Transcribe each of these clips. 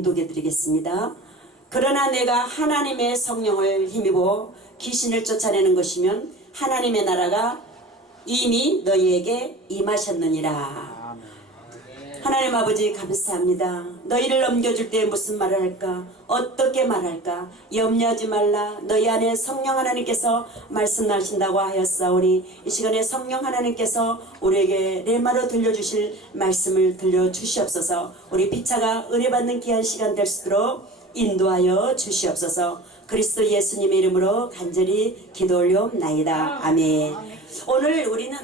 봉독해 드리겠습니다. 그러나 내가 하나님의 성령을 힘입어 귀신을 쫓아내는 것이면 하나님의 나라가 이미 너희에게 임하셨느니라. 하나님 아버지 감사합니다. 너희를 넘겨줄 때 무슨 말을 할까? 어떻게 말할까? 염려하지 말라. 너희 안에 성령 하나님께서 말씀하신다고 하였사오니 이 시간에 성령 하나님께서 우리에게 레마로 들려주실 말씀을 들려주시옵소서. 우리 피차가 은혜받는 귀한 시간 될 수 있도록 인도하여 주시옵소서. 그리스도 예수님의 이름으로 간절히 기도 올려옵나이다. 아멘. 오늘 우리는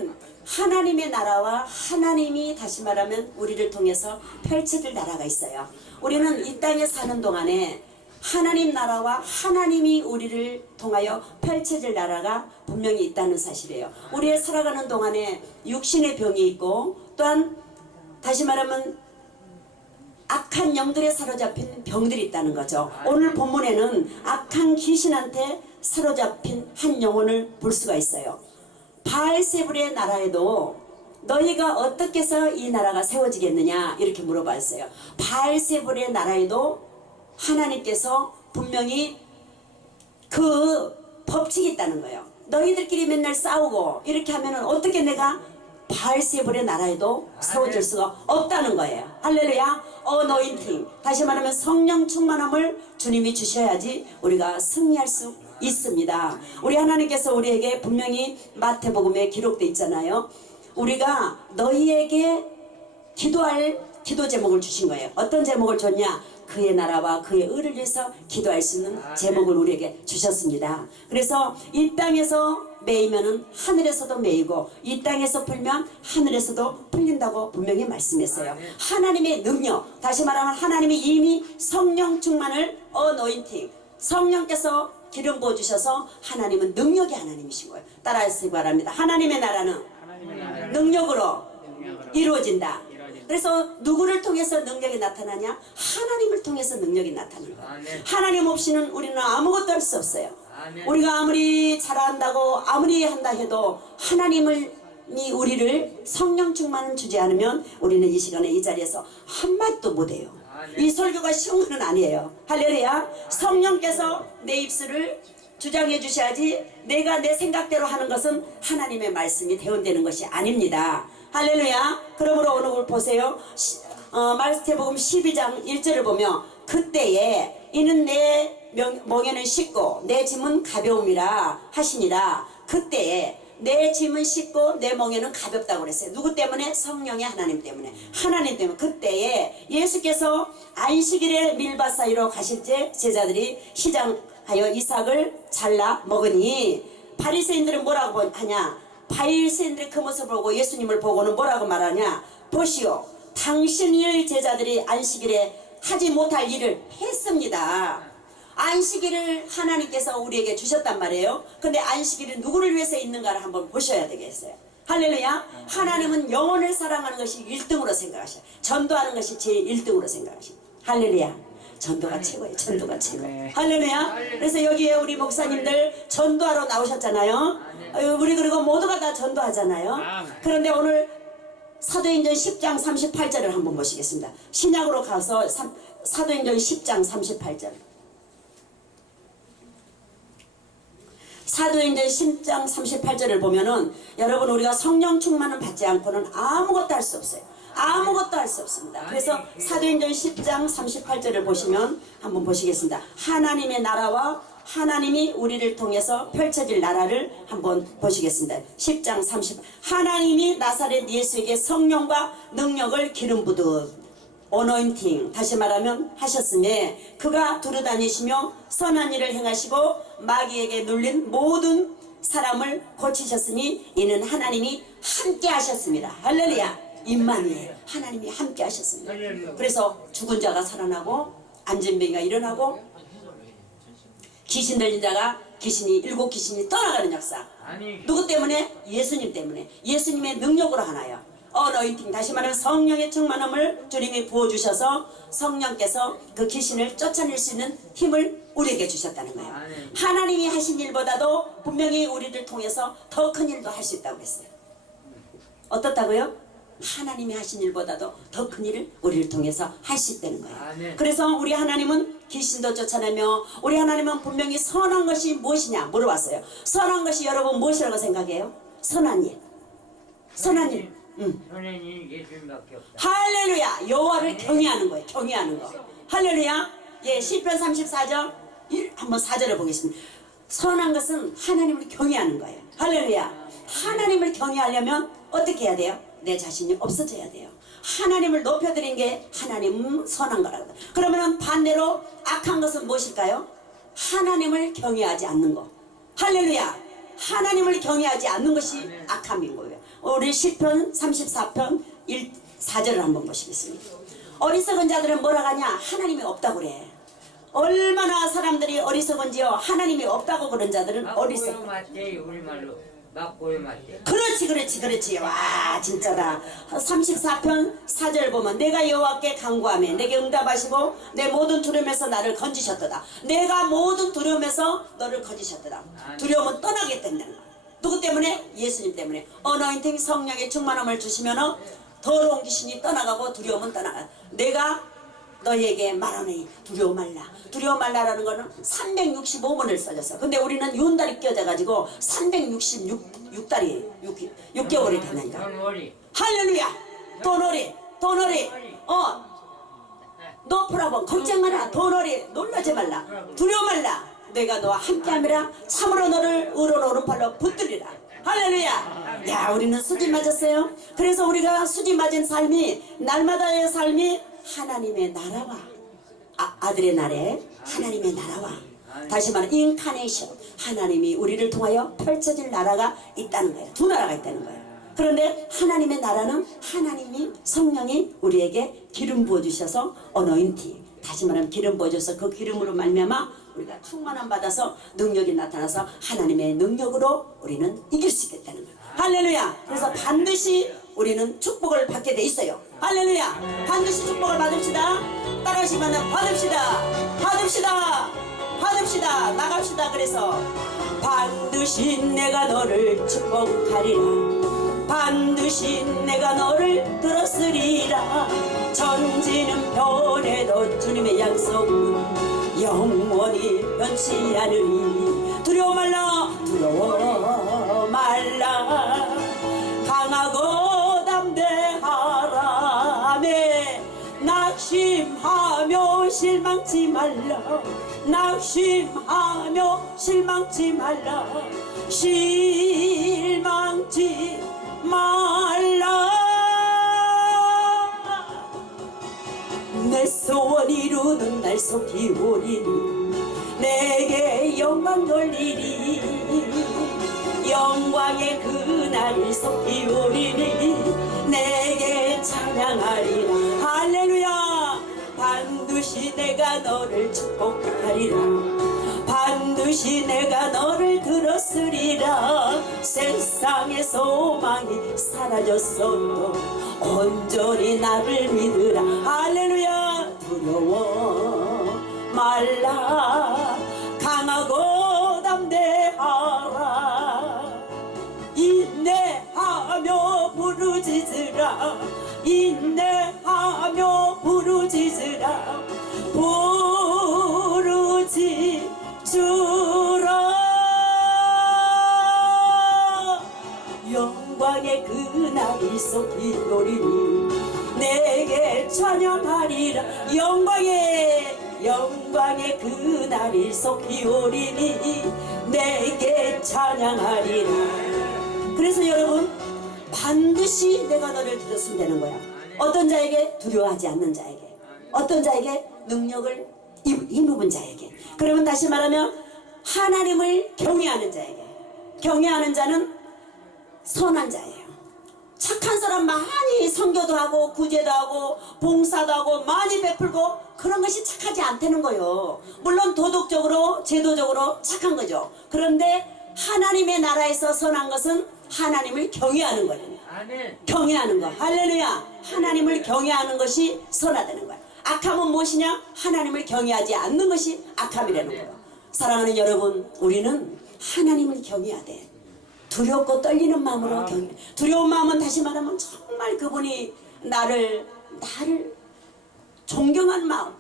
하나님의 나라와 하나님이 다시 말하면 우리를 통해서 펼쳐질 나라가 있어요. 우리는 이 땅에 사는 동안에 하나님 나라와 하나님이 우리를 통하여 펼쳐질 나라가 분명히 있다는 사실이에요. 우리의 살아가는 동안에 육신의 병이 있고 또한 다시 말하면 악한 영들에 사로잡힌 병들이 있다는 거죠. 오늘 본문에는 악한 귀신한테 사로잡힌 한 영혼을 볼 수가 있어요. 바알세불의 나라에도 너희가 어떻게 해서 이 나라가 세워지겠느냐 이렇게 물어봤어요. 바알세불의 나라에도 하나님께서 분명히 그 법칙이 있다는 거예요. 너희들끼리 맨날 싸우고 이렇게 하면은 어떻게 내가 바알세불의 나라에도 세워질 수가 없다는 거예요. 할렐루야. 어노인팅, 다시 말하면 성령 충만함을 주님이 주셔야지 우리가 승리할 수 있습니다. 우리 하나님께서 우리에게 분명히 마태복음에 기록되어 있잖아요. 우리가 너희에게 기도할 기도 제목을 주신 거예요. 어떤 제목을 줬냐? 그의 나라와 그의 의를 위해서 기도할 수 있는 제목을 우리에게 주셨습니다. 그래서 이 땅에서 매이면은 하늘에서도 매이고 이 땅에서 풀면 하늘에서도 풀린다고 분명히 말씀했어요. 하나님의 능력, 다시 말하면 하나님이 이미 성령 충만을 어노인팅, 성령께서 기름 부어주셔서 하나님은 능력의 하나님이신 거예요. 따라하시기 바랍니다. 하나님의 나라는 능력으로 이루어진다. 그래서 누구를 통해서 능력이 나타나냐? 하나님을 통해서 능력이 나타나는 거예요. 하나님 없이는 우리는 아무것도 할 수 없어요. 우리가 아무리 잘한다고 아무리 한다 해도 하나님이 우리를 성령 충만을 주지 않으면 우리는 이 시간에 이 자리에서 한마디도 못해요. 이 설교가 쉬운 건 아니에요. 할렐루야. 성령께서 내 입술을 주장해 주셔야지 내가 내 생각대로 하는 것은 하나님의 말씀이 대언되는 것이 아닙니다. 할렐루야. 그러므로 오늘 보세요. 마태복음 12장 1절을 보면 그때에 이는 내 멍에는 쉽고 내 짐은 가벼움이라 하시니라. 그때에 내 짐은 쉽고 내 멍에는 가볍다고 그랬어요. 누구 때문에? 성령의 하나님 때문에. 하나님 때문에. 그때에 예수께서 안식일에 밀밭 사이로 가실 때 제자들이 시장하여 이삭을 잘라 먹으니 바리새인들은 뭐라고 하냐? 바리새인들의 그 모습을 보고 예수님을 보고는 뭐라고 말하냐? 보시오, 당신의 제자들이 안식일에 하지 못할 일을 했습니다. 안식일을 하나님께서 우리에게 주셨단 말이에요. 근데 안식일은 누구를 위해서 있는가를 한번 보셔야 되겠어요. 할렐루야. 하나님은 영혼을 사랑하는 것이 1등으로 생각하셔요. 전도하는 것이 제일 1등으로 생각하셔요. 할렐루야. 전도가 최고예요. 전도가 최고. 할렐루야. 그래서 여기에 우리 목사님들 전도하러 나오셨잖아요. 우리 그리고 모두가 다 전도하잖아요. 그런데 오늘 사도행전 10장 38절을 한번 보시겠습니다. 신약으로 가서 사도행전 10장 38절. 사도행전 10장 38절을 보면은 여러분 우리가 성령 충만을 받지 않고는 아무것도 할 수 없어요. 아무것도 할 수 없습니다. 그래서 사도행전 10장 38절을 보시면 한번 보시겠습니다. 하나님의 나라와 하나님이 우리를 통해서 펼쳐질 나라를 한번 보시겠습니다. 10장 30 하나님이 나사렛 예수에게 성령과 능력을 기름 부듯 어노인팅, 다시 말하면 하셨음에 그가 두루다니시며 선한 일을 행하시고 마귀에게 눌린 모든 사람을 고치셨으니 이는 하나님이 함께 하셨습니다. 할렐루야. 임마누엘, 하나님이 함께 하셨습니다. 그래서 죽은 자가 살아나고 안진뱅이가 일어나고 귀신 들린 자가 일곱 귀신이 떠나가는 역사. 누구 때문에? 예수님 때문에. 예수님의 능력으로 하나요. 어노인팅, 다시 말하면 성령의 충만함을 주님이 부어주셔서 성령께서 그 귀신을 쫓아낼 수 있는 힘을 우리에게 주셨다는 거예요. 하나님이 하신 일보다도 분명히 우리를 통해서 더 큰 일도 할 수 있다고 그랬어요. 어떻다고요? 하나님이 하신 일보다도 더 큰 일을 우리를 통해서 할 수 있다는 거예요. 아멘. 그래서 우리 하나님은 귀신도 쫓아내며 우리 하나님은 분명히 선한 것이 무엇이냐 물어봤어요. 선한 것이 여러분 무엇이라고 생각해요? 선한 일. 선한 일. 선한 일 예수님밖에 없다. 할렐루야. 여호와를 경외하는 거예요. 경외하는 거. 할렐루야. 예, 시편 34절 한번 4절을 보겠습니다. 선한 것은 하나님을 경외하는 거예요. 할렐루야. 하나님을 경외하려면 어떻게 해야 돼요? 내 자신이 없어져야 돼요. 하나님을 높여드린 게 하나님은 선한 거라고. 그러면 반대로 악한 것은 무엇일까요? 하나님을 경외하지 않는 거. 할렐루야. 하나님을 경외하지 않는 것이 악함인 거예요. 우리 시편 34편 4절을 한번 보시겠습니다. 어리석은 자들은 뭐라고 하냐? 하나님이 없다고 그래. 얼마나 사람들이 어리석은지요. 하나님이 없다고 그런 자들은 어리석. 맞대 우리말로 막고요 맞대. 그렇지. 와 진짜다. 34편 4절 보면 내가 여호와께 간구하며 내게 응답하시고 내 모든 두려움에서 나를 건지셨도다. 내가 모든 두려움에서 너를 건지셨도다. 두려움은 떠나게 된다는 거야. 누구 때문에? 예수님 때문에. 어너인팅 성령의 충만함을 주시면 더러운 귀신이 떠나가고 두려움은 떠나가. 내가 너희에게 말하니 두려워 말라. 두려워 말라라는 거는 365번을 써졌어. 근데 우리는 윤달이 껴져가지고 366달이 6개월이 되니까. 할렐루야. 도놀이. 너 프라보 걱정 마라. 도놀이 놀라지 말라. 두려워 말라. 내가 너와 함께함이라. 참으로 너를 의로운 오른팔로 붙들리라. 할렐루야. 야 우리는 수지 맞았어요. 그래서 우리가 수지 맞은 삶이 날마다의 삶이 하나님의 나라와 아들의 날에 하나님의 나라와 다시 말해 인카네이션 하나님이 우리를 통하여 펼쳐질 나라가 있다는 거예요. 두 나라가 있다는 거예요. 그런데 하나님의 나라는 하나님이 성령이 우리에게 기름 부어주셔서 어너인티 다시 말하면 기름 부어줘서 그 기름으로 말미암아 우리가 충만함 받아서 능력이 나타나서 하나님의 능력으로 우리는 이길 수 있겠다는 거예요. 할렐루야. 그래서 반드시 우리는 축복을 받게 돼 있어요. 할렐루야. 반드시 축복을 받읍시다. 따라하시면 받읍시다. 나갑시다. 그래서 반드시 내가 너를 축복하리라. 반드시 내가 너를 들었으리라. 천지는 변해도 주님의 약속은 영원히 변치 않으니 두려워 말라. 강하고 담대하라. 낙심하며 실망치 말라. 실망치 말라. 내 소원 이루는 날 속히 오리니 내게 영광 돌리리. 영광의 그날이 속히 오리니 내게 찬양하리라. 할렐루야. 반드시 내가 너를 축복하리라. 반드시 내가 너를 들었으리라. 세상의 소망이 사라졌어도 온전히 나를 믿으라. 할렐루야. 두려워 말라. 강하고 담대하라. 인내하며 부르짖으라. 부르짖으라. 영광의 그날이 속히 오리니 내게 찬양하리라. 영광의 그날이 속히 오리니 내게 찬양하리라. 그래서 여러분 반드시 내가 너를 들었으면 되는 거야. 어떤 자에게? 두려워하지 않는 자에게. 어떤 자에게? 능력을 힘입은 자에게. 그러면 다시 말하면 하나님을 경외하는 자에게. 경외하는 자는 선한 자예요. 착한 사람 많이 선교도 하고 구제도 하고 봉사도 하고 많이 베풀고 그런 것이 착하지 않다는 거예요. 물론 도덕적으로 제도적으로 착한 거죠. 그런데 하나님의 나라에서 선한 것은 하나님을 경외하는 거예요. 경외하는 거. 할렐루야. 하나님을 경외하는 것이 선하다는 거야. 악함은 무엇이냐? 하나님을 경외하지 않는 것이 악함이라는 거예요. 사랑하는 여러분, 우리는 하나님을 경외해야 돼. 두렵고 떨리는 마음으로 두려운 마음은 다시 말하면 정말 그분이 나를 존경한 마음,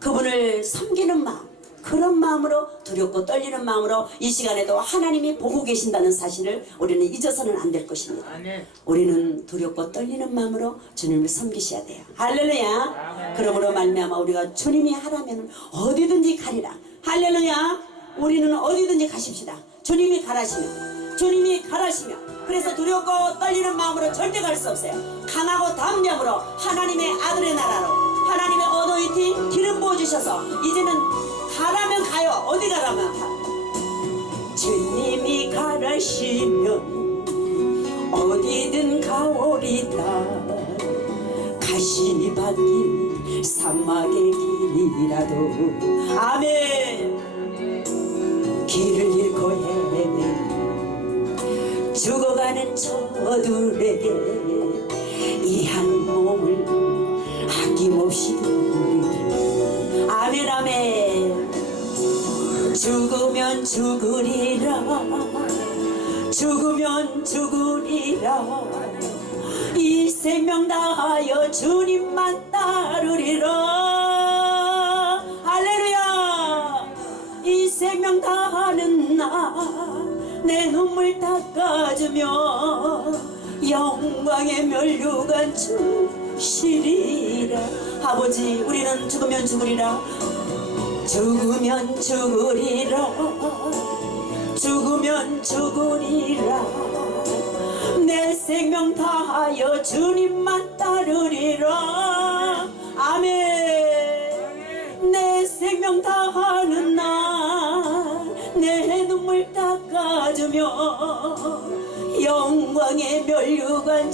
그분을 섬기는 마음, 그런 마음으로 두렵고 떨리는 마음으로 이 시간에도 하나님이 보고 계신다는 사실을 우리는 잊어서는 안 될 것입니다. 아멘. 우리는 두렵고 떨리는 마음으로 주님을 섬기셔야 돼요. 할렐루야. 그러므로 말미암아 우리가 주님이 하라면 어디든지 가리라. 할렐루야. 우리는 어디든지 가십시다. 주님이 가라시면, 주님이 가라시면. 그래서 두렵고 떨리는 마음으로 절대 갈 수 없어요. 강하고 담력으로 하나님의 아들의 나라로, 하나님의 어노인팅 기름 부어주셔서 이제는 가라면 가요. 어디 가라면 가. 주님이 가라시면 어디든 가오리다. 가시니 바뀐 사막의 길이라도. 아멘. 길을 잃고 헤매는 죽어가는 저들에게 이 한 몸을 아낌없이 드리리. 아멘 아멘. 죽으면 죽으리라. 죽으면 죽으리라. 이 생명 다하여 주님만 따르리라. 할렐루야. 이 생명 다하는 나 내 눈물 닦아주며 영광의 면류관 주시리라. 아버지, 우리는 죽으면 죽으리라. 죽으면 죽으리라. 죽으면 죽으리라. 내 생명 다하여 주님만 따르리라. 아멘. 내 생명 다하는 날 내 눈물 닦아주며 영광의 면류관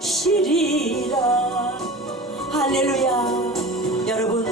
주시리라. 할렐루야. 여러분,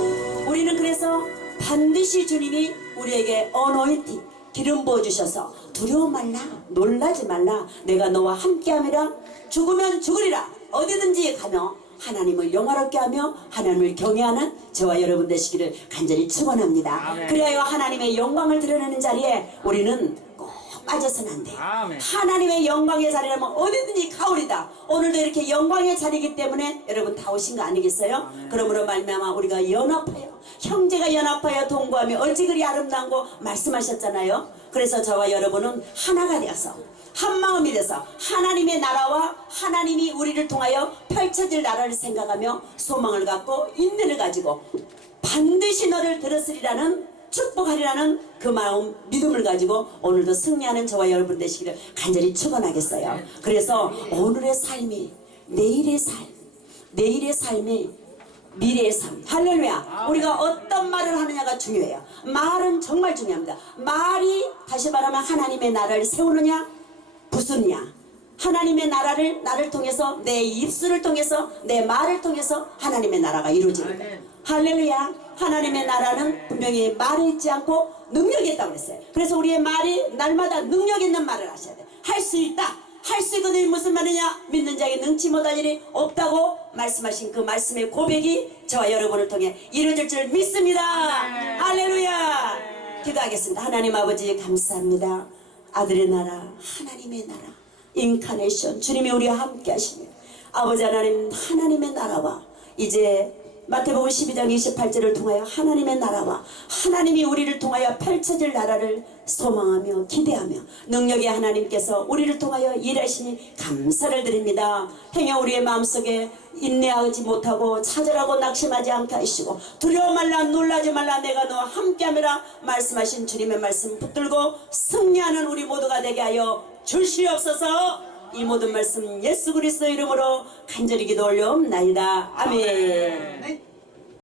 우리는 그래서 반드시 주님이 우리에게 어노인팅 기름 부어주셔서 두려워 말라, 놀라지 말라, 내가 너와 함께함이라. 죽으면 죽으리라. 어디든지 가며 하나님을 영화롭게 하며 하나님을 경외하는 저와 여러분 되시기를 간절히 축원합니다. 아멘. 그리하여 하나님의 영광을 드러내는 자리에 우리는 꼭 빠져서는 안 돼요. 아멘. 하나님의 영광의 자리라면 어디든지 가오리다. 오늘도 이렇게 영광의 자리이기 때문에 여러분 다 오신 거 아니겠어요? 그러므로 말미암아 우리가 연합하여, 형제가 연합하여 동거하며 어찌 그리 아름다운고 말씀하셨잖아요. 그래서 저와 여러분은 하나가 되어서 한 마음이 돼서 하나님의 나라와 하나님이 우리를 통하여 펼쳐질 나라를 생각하며 소망을 갖고 인내를 가지고 반드시 너를 들었으리라는, 축복하리라는 그 마음, 믿음을 가지고 오늘도 승리하는 저와 여러분 되시기를 간절히 축원하겠어요. 그래서 오늘의 삶이 내일의 삶이 미래의 삶. 할렐루야. 우리가 어떤 말을 하느냐가 중요해요. 말은 정말 중요합니다. 말이 다시 말하면 하나님의 나라를 세우느냐 부수느냐. 하나님의 나라를 나를 통해서, 내 입술을 통해서, 내 말을 통해서 하나님의 나라가 이루어집니다. 할렐루야. 하나님의 나라는 분명히 말에 있지 않고 능력이 있다고 그랬어요. 그래서 우리의 말이 날마다 능력 있는 말을 하셔야 돼요. 할 수 있다. 할 수 있거든요. 무슨 말이냐? 믿는 자에게 능치 못할 일이 없다고 말씀하신 그 말씀의 고백이 저와 여러분을 통해 이루어질 줄 믿습니다. 할렐루야. 기도하겠습니다. 하나님 아버지 감사합니다. 아들의 나라, 하나님의 나라, 인카네이션, 주님이 우리와 함께 하시며 아버지 하나님, 하나님의 나라와 이제 마태복음 12장 28절을 통하여 하나님의 나라와 하나님이 우리를 통하여 펼쳐질 나라를 소망하며 기대하며 능력의 하나님께서 우리를 통하여 일하시니 감사를 드립니다. 행여 우리의 마음속에 인내하지 못하고 차절하고 낙심하지 않게 하시고 두려워 말라, 놀라지 말라, 내가 너와 함께함이라 말씀하신 주님의 말씀 붙들고 승리하는 우리 모두가 되게 하여 주시옵소서. 이 모든 말씀 예수 그리스도 이름으로 간절히 기도 올려옵나이다. 아멘.